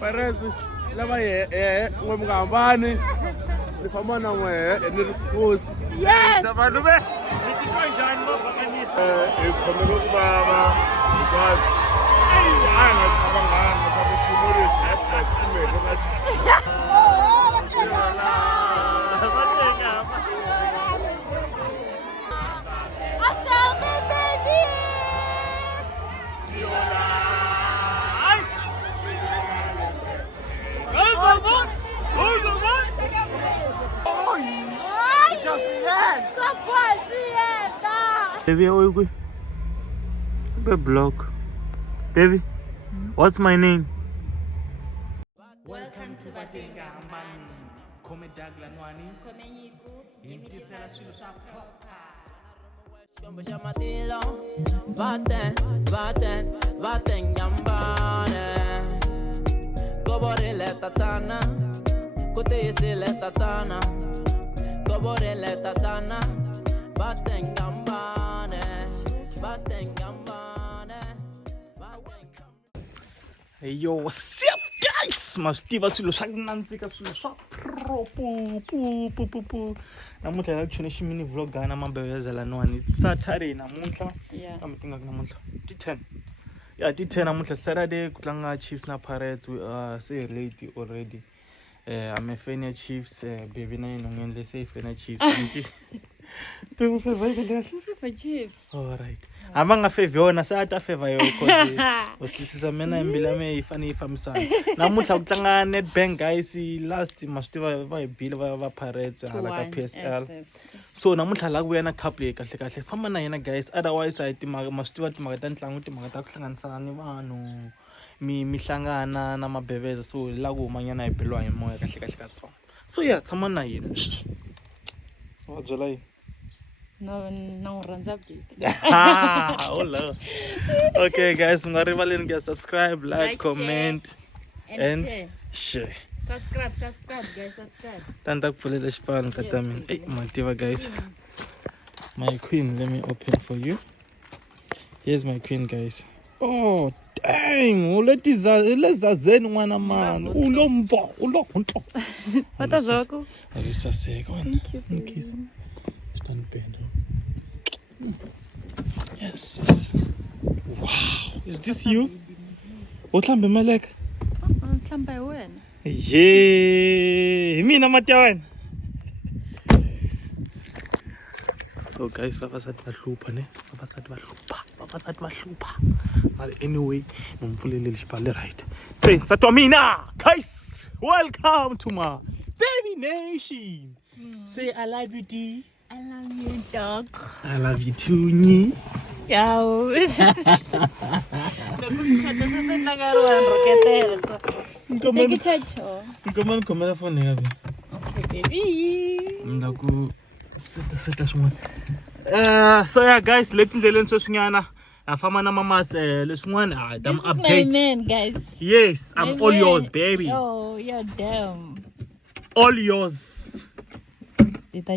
Perez lava n'we mi nga hambani ni famba na n'we ni ri close. Yes. Vanhu ve hi titwa njhani mabakanyini hi khomele ku vava because a nga tshama ka xiyimo lexi hatsi kumbe ka Baby, how are you going? Baby, block. Baby, what's my name? Welcome to Batenga Ambani. Come Dagla Nwani. Come Yiku. Imtisela swilo swa proka. Baten Ambani. Gobore le tatana. Kote se le tatana. Gobore le tatana. Baten Ambani. Hey yo, what's up guys? Mastiva swilo swa nandzika swilo swa pro pu. Namuntlha la kuchona ximini vlog na mambebezela nwani. It's Saturday namuntlha. Yeah. Amitinga namuntlha. T10. Yeah, T10 namuntlha Saturday ku tlanga Chiefs na Pirates. We are say late already. I'm a fan of Chiefs. Baby na yena ngendle say fan of Chiefs. People favor Chiefs. All right. Amanga favor yona sa ata favor yo cause usisisa mina imbila me ifani ifamisana. Namuhla kutlanga Nedbank guys last mastiva va ibile va Pirates hala ka PSL. So namuhla la kuya na cup le kahle famba na yena guys otherwise I mastiva timaka ta ntlangu timaka ta ku hlanganisana ni vanhu mi hlangana na mabeveza so la ku manyana ibelwa hi moya kahle katsongo. So yeah tshama na yena. Wa byela yini? No, runs up deep. Hello. Okay, guys, get subscribe, like, comment, and share. Subscribe, guys, subscribe. Tanta pule the span katamin. Hey, Mativa, guys. My queen, let me open for you. Here's my queen, guys. Oh, dang! Let's zen one man. Ulombo. What is that? Thank you. Yes. Wow. Is this you? Utlambe Malek? Utlambe when? Yeah. Mina Matyawan. So guys, vavasati vahlupa ne. Vavasati vahlupa. But anyway, mumfulele lishpale right. Say Satwamina, guys. Welcome to my baby nation. Say I love you, D. I love you, dog. I love you too, Nyi. Yo. Come phone yapi. Okay, baby. Ndaku seta swin'wana. So yeah guys, letindleleni sweswinyana. Afama na mamas leswin'wana I'm update. My man, guys. Yes, I'm all yours, baby. Oh, you're damn. All yours. That's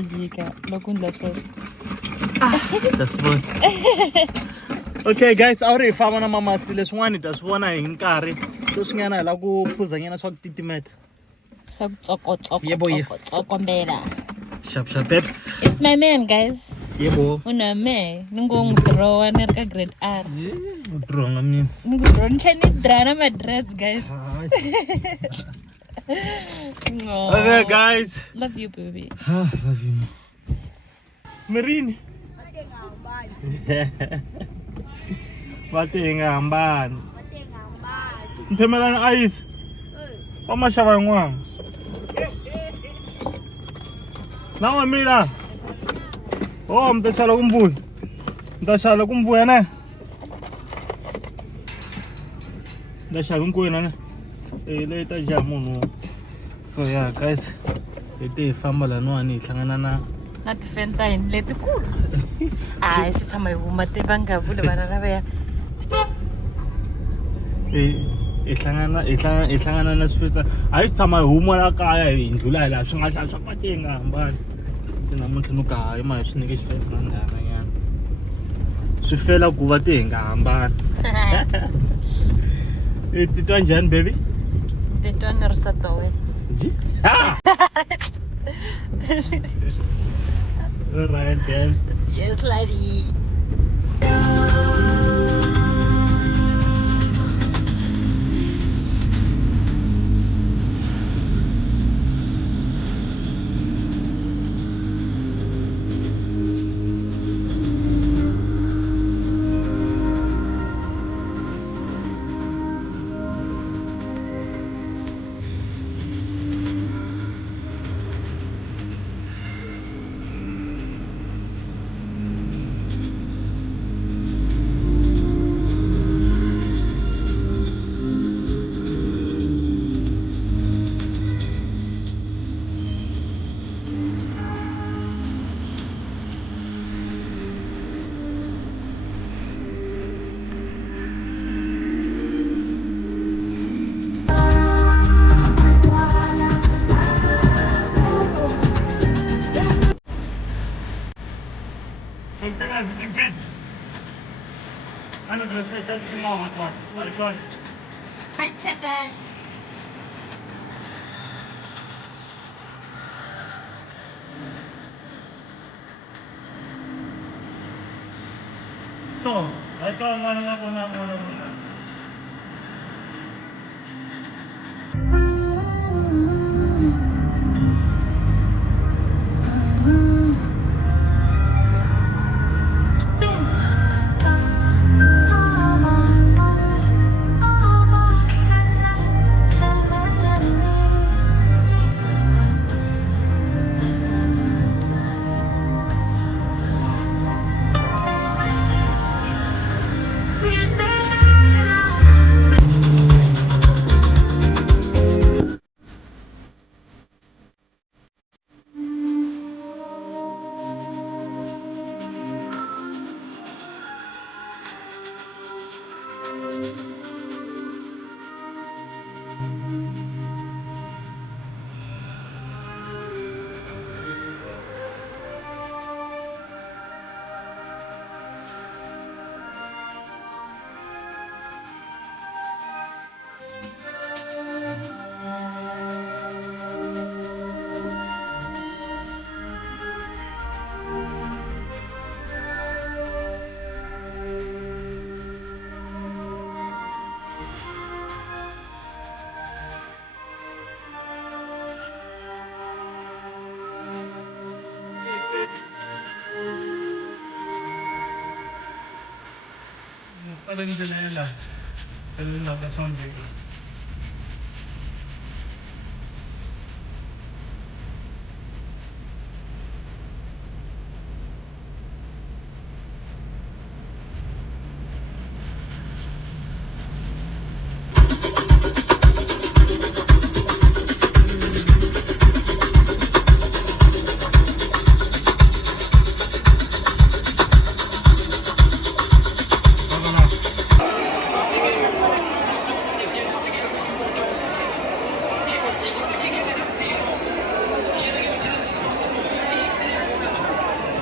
what. Okay guys, already fama na mama leswin'wana ta swivona hi nkarhi sweswinyana la ku phuzanyana swa ku titimeta. Yebo, yes. Sharp peps. It's my man, guys. Yebo. Una me ningongdraw na ka grade R. Udro ngami. Ningudro nchani drana ma dress, guys. No. Okay guys. Love you, baby. Love you. Merini. Batenga hambani. Mpemelana ice. Fama shava ngwang. Nawa mina. Oh, mtashala kumbuya. Mtashala kumbuya na. Ndashala kumbuya na. Later jamu. So yeah guys, leti famba la nwani hlangana na Defendine leti cool. Ah, sitshama hi huma te bangavule vana lavaya. Ihlangana na swifisa. Hayi sitshama hi huma la kaya hi ndlula la swi nga swa Batenga hambani. Sinamuntlha no ka hi ma swi nike xifela ngana nyana. Swi fela ku Batenga hambani. Titwa njhani baby? Tetwana re sa towe. Alright, guys. Yes, lady. So, ito ang ano na po na parang dyan na yan lang. Ganun lang, that's one big.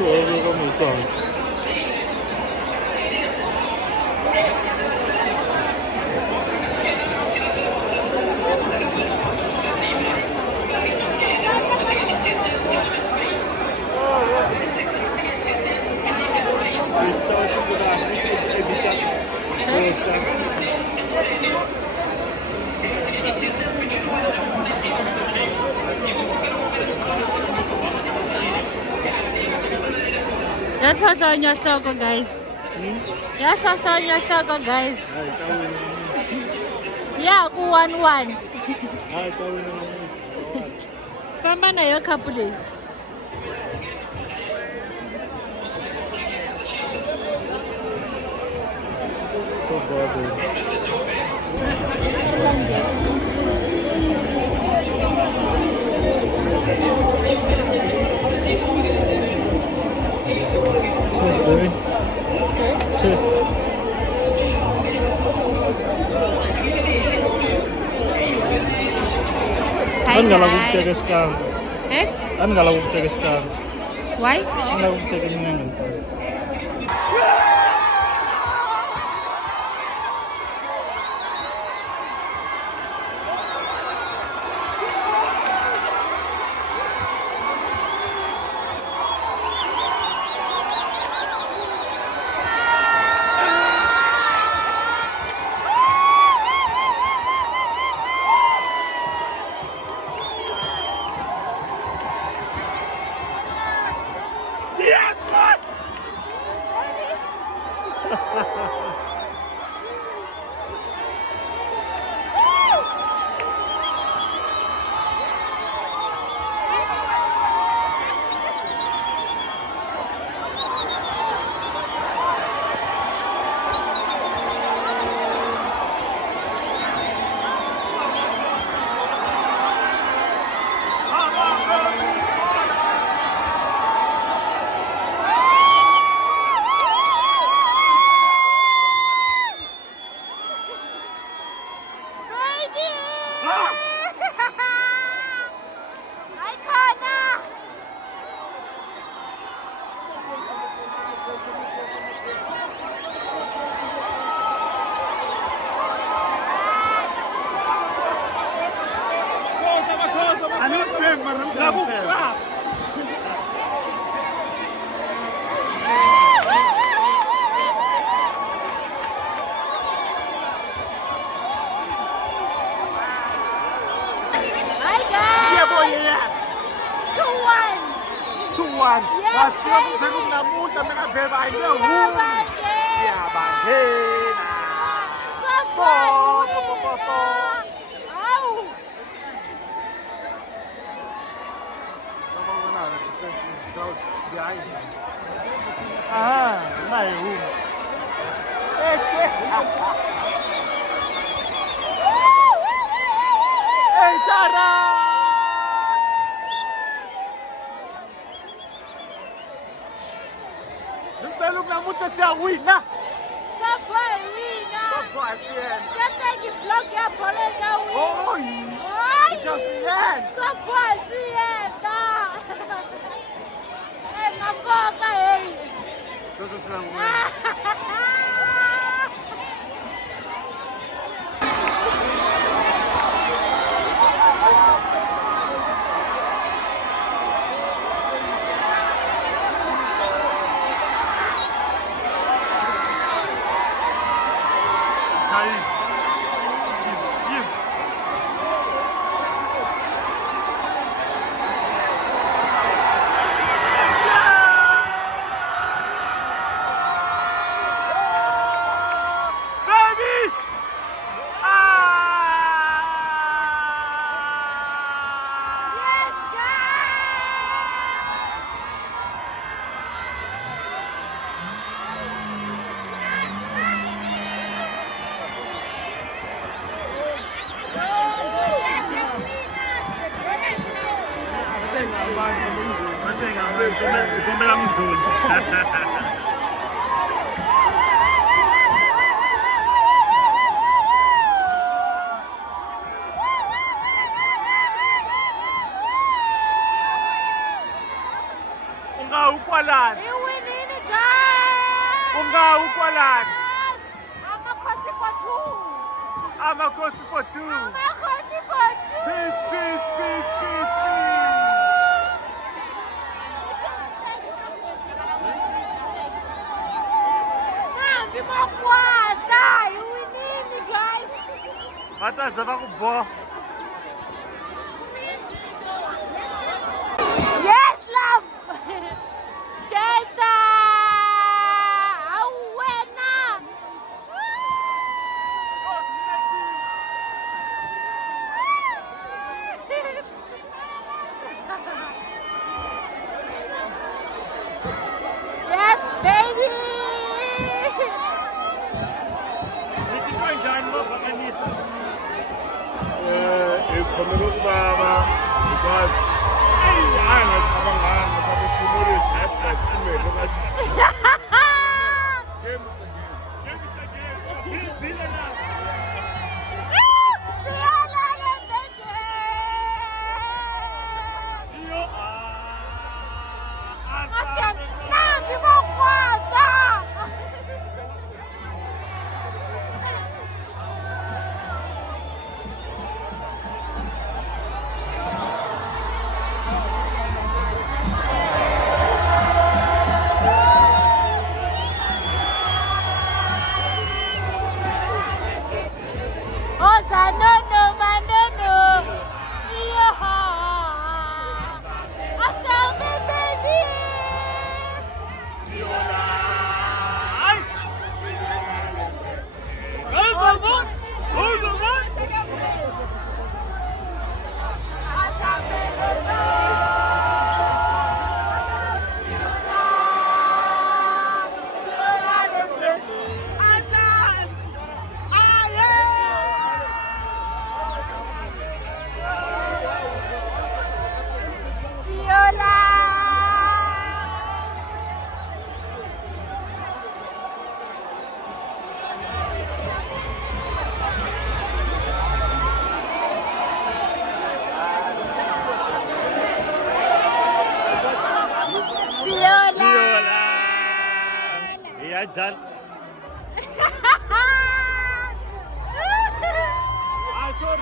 Everyone is gone. That's what's on your soko, guys. That's what's on your soko, guys. Yeah, ku 1-1. Famba na yo couple. Kan nggak lagu jaga sekarang. Kan nggak lagu jaga sekarang. Why? Kan lagu jaga ini. Aykhona. Anifem mara ngiyabukela. Hi guys. Yebo yes. 2-1. 2-1. Yes, Bafika baby. kumthela namuhla mina bheba ayike hu. Siyabangena. Siyabangena. Siyabangena. Hawu. Ah, naye hu. Hey Tara! Ngicela ukunamuhla siyawina. Siyabangena. Siyabashiyena. Siyateka i-vlog ya bolo ekawini. Hoyi. Hayi. Siyashiyena. Siyabashiyena. Hey, makoka hey. Siyashiyena ngumema. Kumela mdluli. Ungawukwalani? Iwinini guys. Ungawukwalani? Amakhosi for 2. Amakhosi for 2. Amakhosi for 2. Peace, peace, peace, peace, peace. Nambi makwata. Iwinini guys. Bataza bakubo. Yes, love. Jesa. Awena. Yes, baby. Ikhomela ukubaba because hayi ngicabanganga ngoba isimo lesi imelo kahle. Game is a game. Game is a game. Billionaire. Siyalala, baby. Yo Acha, nambi makwata. njani? Ah, sorry.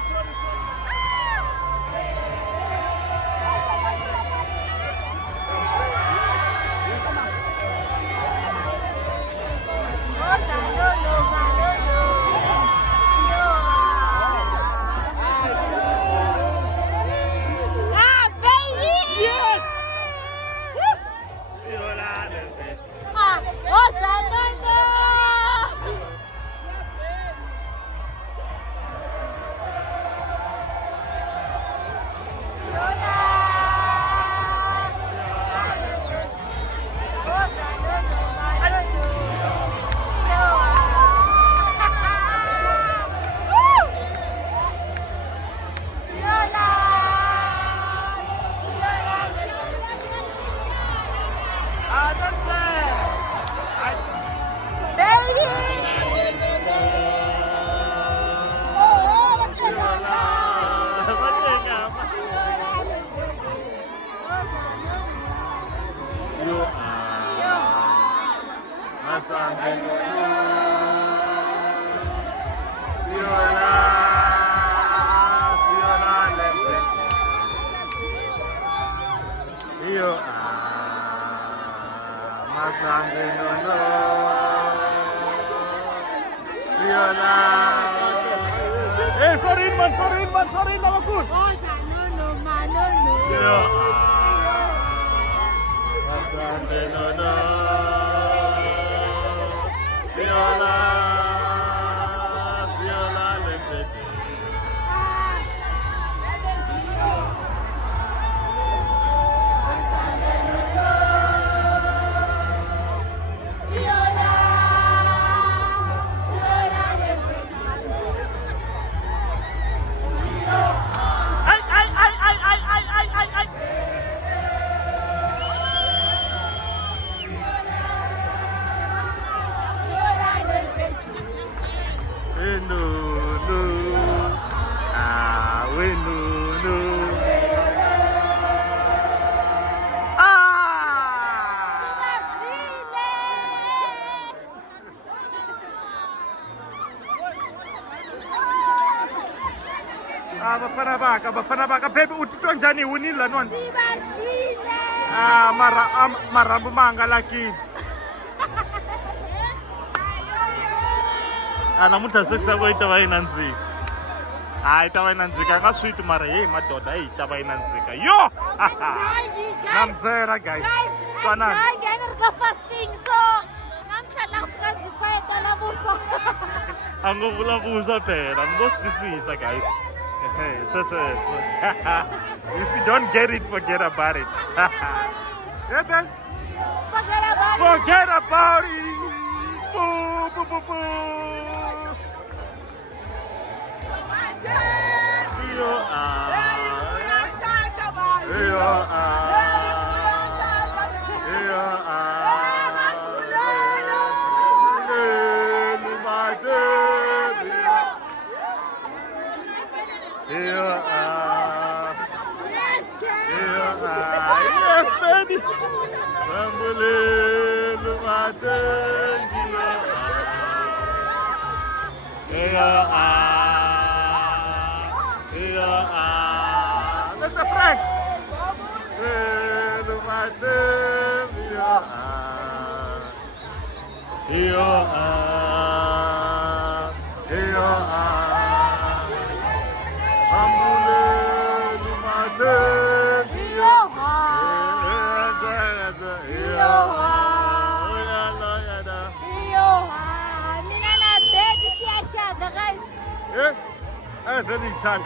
Sorry, Navakur. Bafana baka baby utitwa njani winile lanona marambo manga lakini namuntlha sekisa itava yi nandzika itava yi nandzika nga sweet mara hey madoda hey itava yi nandzika yo na mbyela guys twanani a ngo vulavuswa phela mi ngo swi twisisa guys. Hey, so. If you don't get it, forget about it. Forget about it. Boo, boo, boo, boo. Mr. Frank. Very chant,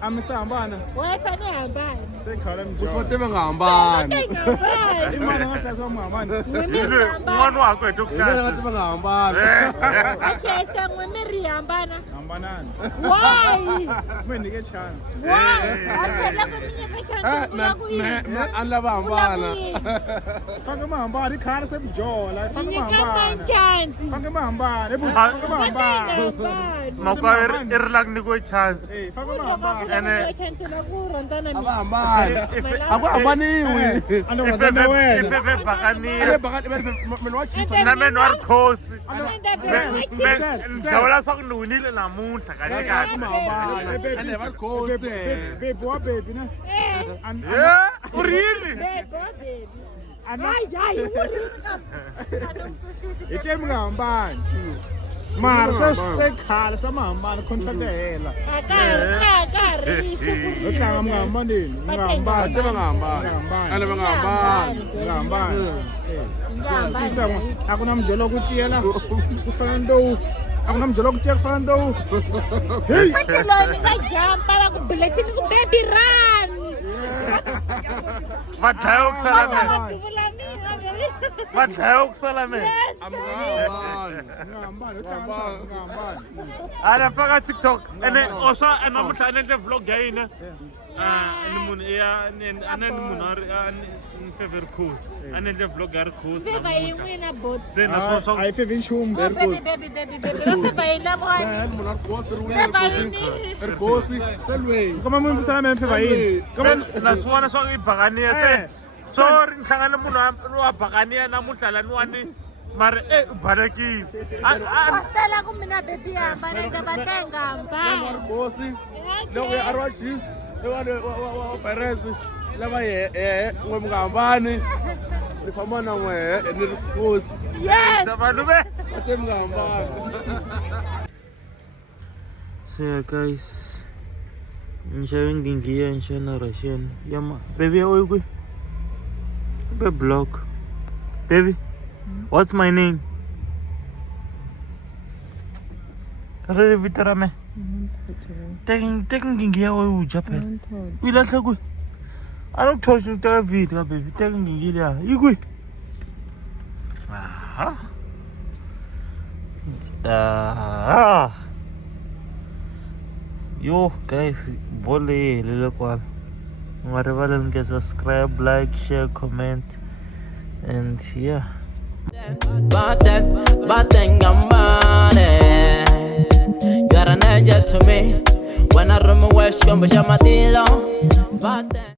Amesambana. Wafane hambani. Sekhala mjolo. Usifoteme ngahambani. Hambani. Imali ngahlala ngihambani. Un'wana wakho hi Ngathi bangahambani. Okay, sangwemeri hambana. Hambanani. Why? Menike chance. Why? Athela kuminyaka chance Anlava hambana. Faka mahambani ikhara semjola. Faka Nyika mahambani. chance. Faka mahambani. Ebu faka mahambani. makwa i ri la ku nyikiwe chance Eh, faka mahambani. ene Abahambani. Akuhambaniwi. Andongazana wena. ifefe bakanile Mina wachisa. na meni wa ri khosi Hambani. ni hlawula swa ku ni winile namuntlha kahle kahle Akuhambani. Ende va ri khosi. Baby wa baby na. u rili Ite mngahambani. Mara sekhala samahambani contract hela. Utlanga mngahambani. Mngahambani. Ate bangahambani. Ende bangahambani. Mngahambani. Tisama akuna mjelo okutiyela kufana nto. Akuna mjelo okutiya kufana nto. Hey. va dlaya ku sala mina va dlaya ku sala mina Amngahambani. Mngahambani. Utlanga mngahambani. ala faka tiktok ene oswa namuntlha ane endle vlog ya yina ni munhu ane ni munhu ni favorite khosi ane endle vlog ya ri khosi namuntlha se naswona swa Ayi feve nchumu. Munhu wa ri khosi ri wile. Ri khosi. Selway. Kama munhu bisana mena feva yini? na swi vona swa ku i bakaniya se sorry ni hlangane munhu wa bakaniya namuntlha laniwani mara u balekile Khosi. Loko a ri wa Chiefs. Wa Pirates. Lava he n'we mi nga hambani. Ni famba na n'we ni ri khosi. vanhu ve Ate mi nga hambani. So yeah, guys, nxave ngingiya nxana Russian yama baby ya oyikwe be block baby what's my name re vita ra me teka ngingiya oyi uja phela uyilahle kwe a ni ku thoxa uteka video ka baby teka ngingi liya yi kwe yo guys bolo yi helele kwala mi nga rivali mi subscribe like share comment and yeah Baten gambane. You are an angel to me. When I run my west, you're my shamatilo. Baten.